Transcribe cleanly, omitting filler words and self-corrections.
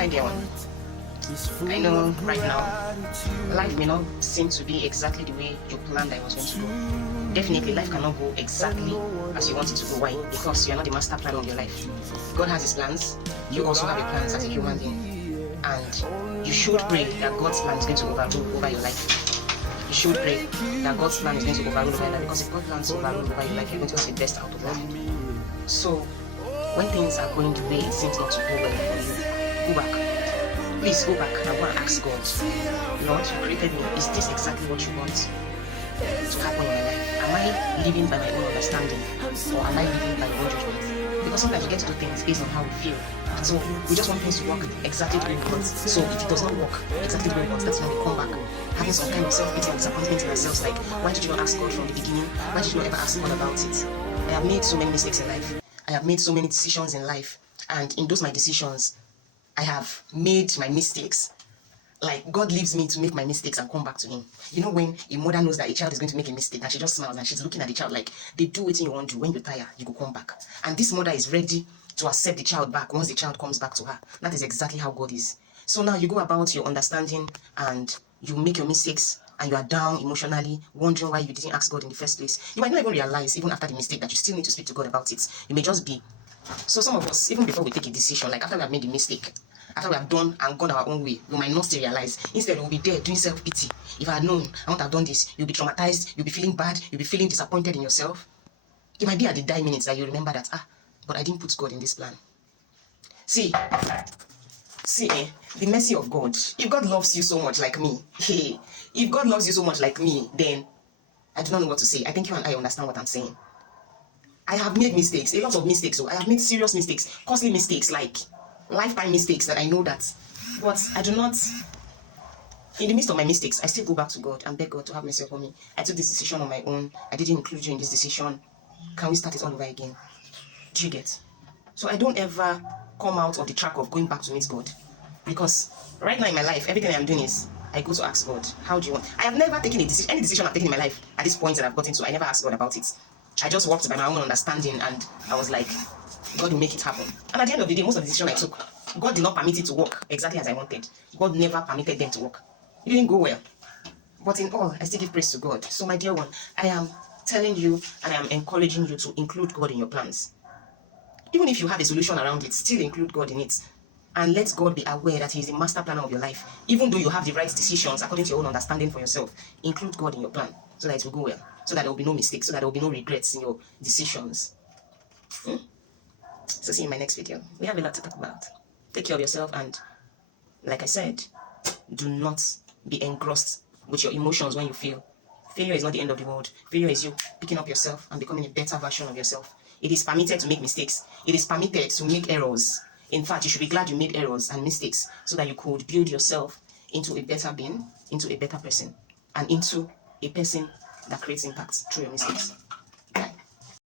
Hi dear one. I know right now life may not seem to be exactly the way you planned it was going to go. Definitely life cannot go exactly as you want it to go. Why? Because you're not the master plan of your life. God has his plans. You also have your plans as a human being. And you should pray that God's plan is going to overrule over your life. You should pray that God's plan is going to overrule over your life, because if God's plan is overrule over your life, you're going to get the best out of life. So when things are going the way it seems not to go well for you, go back. Please go back and go and ask God, Lord, you created me. Is this exactly what you want to happen in my life? Am I living by my own understanding, or am I living by your own judgment? Because sometimes we get to do things based on how we feel. So we just want things to work exactly the way we want. So if it does not work exactly the way we want, that's when we come back having some kind of self-pity and disappointment in ourselves. Like, why did you not ask God from the beginning? Why did you not ever ask God about it? I have made so many mistakes in life. I have made so many decisions in life. And in those my decisions, I have made my mistakes. Like, God leaves me to make my mistakes and come back to him. You know, when a mother knows that a child is going to make a mistake and she just smiles and she's looking at the child like, they do what you want to do. When you tire, you go come back. And this mother is ready to accept the child back once the child comes back to her. That is exactly how God is. So now you go about your understanding and you make your mistakes and you are down emotionally, wondering why you didn't ask God in the first place. You might not even realize, even after the mistake, that you still need to speak to God about it. You may just be. So some of us, even before we take a decision, like after we have made the mistake, after we have done and gone our own way, we might not still realize. Instead, we'll be there doing self-pity. If I had known I wouldn't have done this, you'll be traumatized, you'll be feeling bad, you'll be feeling disappointed in yourself. It might be at the dying minutes that you remember that, but I didn't put God in this plan. See, the mercy of God. If God loves you so much like me, if God loves you so much like me, then I do not know what to say. I think you and I understand what I'm saying. I have made mistakes, a lot of mistakes. So I have made serious mistakes, costly mistakes, like lifetime mistakes that I know that. But I do not, in the midst of my mistakes, I still go back to God and beg God to have mercy upon me. I took this decision on my own. I didn't include you in this decision. Can we start it all over again? Do you get? So I don't ever come out of the track of going back to meet God. Because right now in my life, everything I'm doing is I go to ask God, how do you want? I have never taken a decision, any decision I've taken in my life at this point that I've gotten to, I never asked God about it. I just walked by my own understanding and I was like, God will make it happen. And at the end of the day, most of the decisions I took, God did not permit it to work exactly as I wanted. God never permitted them to work. It didn't go well. But in all, I still give praise to God. So my dear one, I am telling you and I am encouraging you to include God in your plans. Even if you have a solution around it, still include God in it. And let God be aware that he is the master planner of your life. Even though you have the right decisions according to your own understanding for yourself, include God in your plan so that it will go well, so that there will be no mistakes, so that there will be no regrets in your decisions. So see you in my next video. We have a lot to talk about. Take care of yourself, and like I said, do not be engrossed with your emotions when you fail. Failure is not the end of the world. Failure is you picking up yourself and becoming a better version of yourself. It is permitted to make mistakes. It is permitted to make errors. In fact, you should be glad you made errors and mistakes so that you could build yourself into a better being, into a better person, and into a person that creates impact through your mistakes.